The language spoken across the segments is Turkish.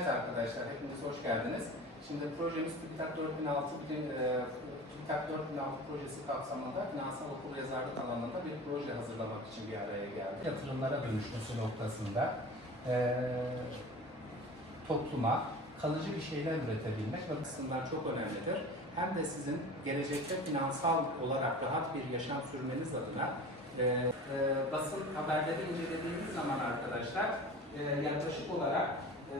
Evet arkadaşlar, hepiniz hoş geldiniz. Şimdi projemiz TÜBİTAK 4006, bir, e, TÜBİTAK 4006 projesi kapsamında finansal okul yazarlık alanında bir proje hazırlamak için bir araya geldik. Yatırımlara dönüşmesi noktasında e, topluma kalıcı bir şeyler üretebilmek ve kısımlar çok önemlidir. Hem de sizin gelecekte finansal olarak rahat bir yaşam sürmeniz adına e, e, basın haberleri incelediğimiz zaman arkadaşlar e, yaklaşık olarak e,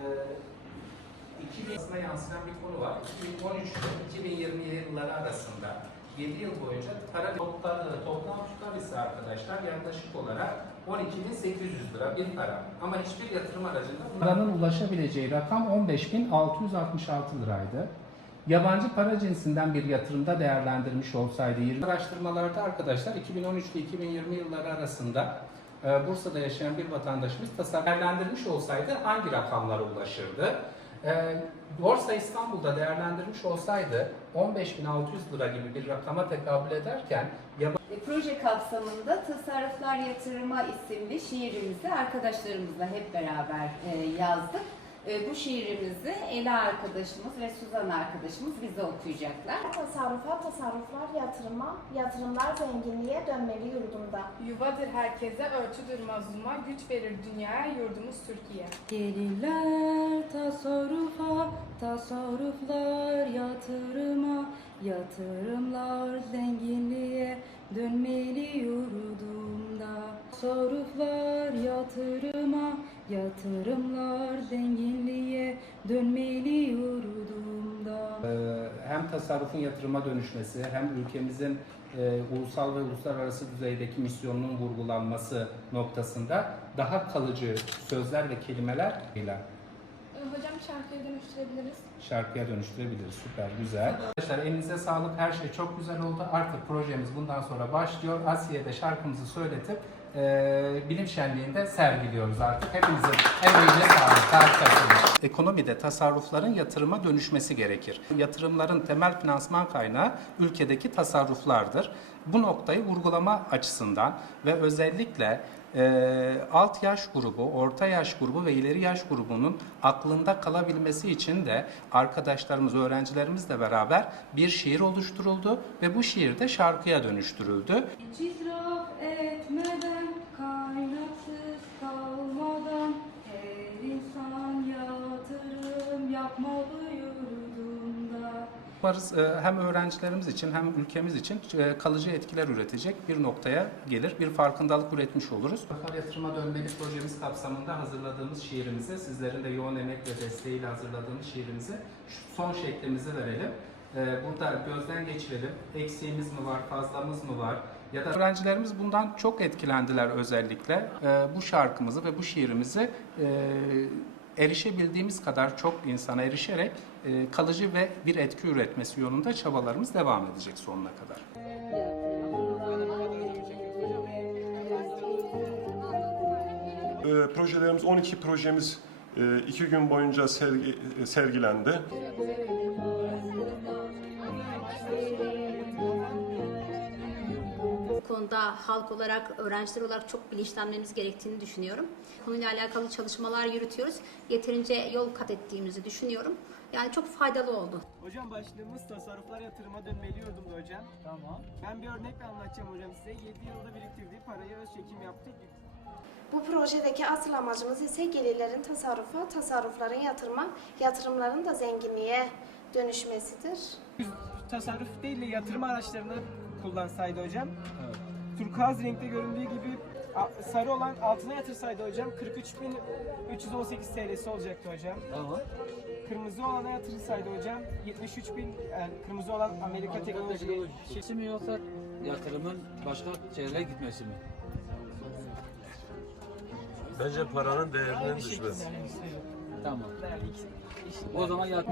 2000 aslında yansıyan bir konu var. 2013 2020 yılları arasında 7 yıl boyunca para toplam, toplam tutar ise arkadaşlar yaklaşık olarak 12.800 lira bir para. Ama hiçbir yatırım aracında paranın ulaşabileceği rakam 15.666 liraydı. Yabancı para cinsinden bir yatırımda değerlendirmiş olsaydı 20 araştırmalarda arkadaşlar 2013 ile 2020 yılları arasında e, Bursa'da yaşayan bir vatandaşımız tasarruf değerlendirmiş olsaydı hangi rakamlara ulaşırdı? E, Borsa İstanbul'da değerlendirmiş olsaydı 15.600 lira gibi bir rakama tekabül ederken E, Proje kapsamında Tasarruflar Yatırıma isimli şiirimizi arkadaşlarımızla hep beraber e, yazdık. E, bu şiirimizi Ela arkadaşımız ve Suzan arkadaşımız bize okuyacaklar. Tasarrufa, tasarruflar yatırıma, yatırımlar zenginliğe dönmeli yurdumda. Yuvadır herkese, örtüdür mazluma, güç verir dünyaya, yurdumuz Türkiye. Gelirler tasarrufa, tasarruflar yatırıma, yatırımlar zenginliğe dönmeli yurdumda. Tasarruflar yatırıma, yatırımlar zenginliğe dönmeli yurdumda. Ee, hem tasarrufun yatırıma dönüşmesi hem ülkemizin e, ulusal ve uluslararası düzeydeki misyonunun vurgulanması noktasında daha kalıcı sözler ve kelimeler ile Hocam şarkıya dönüştürebiliriz. şarkıya dönüştürebiliriz. Süper, güzel. Arkadaşlar elinize sağlık. Her şey çok güzel oldu. Artık projemiz bundan sonra başlıyor. Asiye'de şarkımızı söyletip e, bilim şenliğinde sergiliyoruz artık. Hepinizin emeğine sağlık. Harikasınız. Ekonomide tasarrufların yatırıma dönüşmesi gerekir. Yatırımların temel finansman kaynağı ülkedeki tasarruflardır. Bu noktayı vurgulama açısından ve özellikle e, alt yaş grubu, orta yaş grubu ve ileri yaş grubunun aklında kalabilmesi için de arkadaşlarımız, öğrencilerimizle beraber bir şiir oluşturuldu ve bu şiir de şarkıya dönüştürüldü. Umarız e, hem öğrencilerimiz için hem ülkemiz için e, kalıcı etkiler üretecek bir noktaya gelir, bir farkındalık üretmiş oluruz. Bakar Yatırıma Dönmeli projemiz kapsamında hazırladığımız şiirimizi, sizlerin de yoğun emek ve desteğiyle hazırladığımız şiirimizi son şeklimizi verelim. E, Burada gözden geçirelim. Eksiğimiz mi var, fazlamız mı var? Ya da öğrencilerimiz bundan çok etkilendiler özellikle. E, Bu şarkımızı ve bu şiirimizi e, erişebildiğimiz kadar çok insana erişerek e, kalıcı ve bir etki üretmesi yolunda çabalarımız devam edecek sonuna kadar. Ee, projelerimiz 12 projemiz 2 gün boyunca sergi, e, sergilendi. Konuda halk olarak, öğrenciler olarak çok bilinçlenmemiz gerektiğini düşünüyorum. Konuyla alakalı çalışmalar yürütüyoruz. Yeterince yol kat ettiğimizi düşünüyorum. Yani çok faydalı oldu. Hocam başlığımız tasarruflar yatırıma dönmeli yurdumda hocam. Tamam. Ben bir örnekle anlatacağım hocam size. 7 yılda biriktirdiği parayı öz çekim yaptık. Bu projedeki asıl amacımız ise gelirlerin tasarrufa, tasarrufların yatırıma, yatırımların da zenginliğe dönüşmesidir. Tasarruf değil de yatırım araçlarını kullansaydı hocam. Turkuaz renkte göründüğü gibi sarı olan altına yatırsaydı hocam 43.318 TL'si olacaktı hocam. Tamam. Kırmızı olana yatırsaydı hocam 73.000 yani kırmızı olan Amerika teknoloji Şişi mi yoksa yatırımın başka şeylere gitmesi mi? Bence paranın değerinin düşmesi. Tamam. O zaman yat.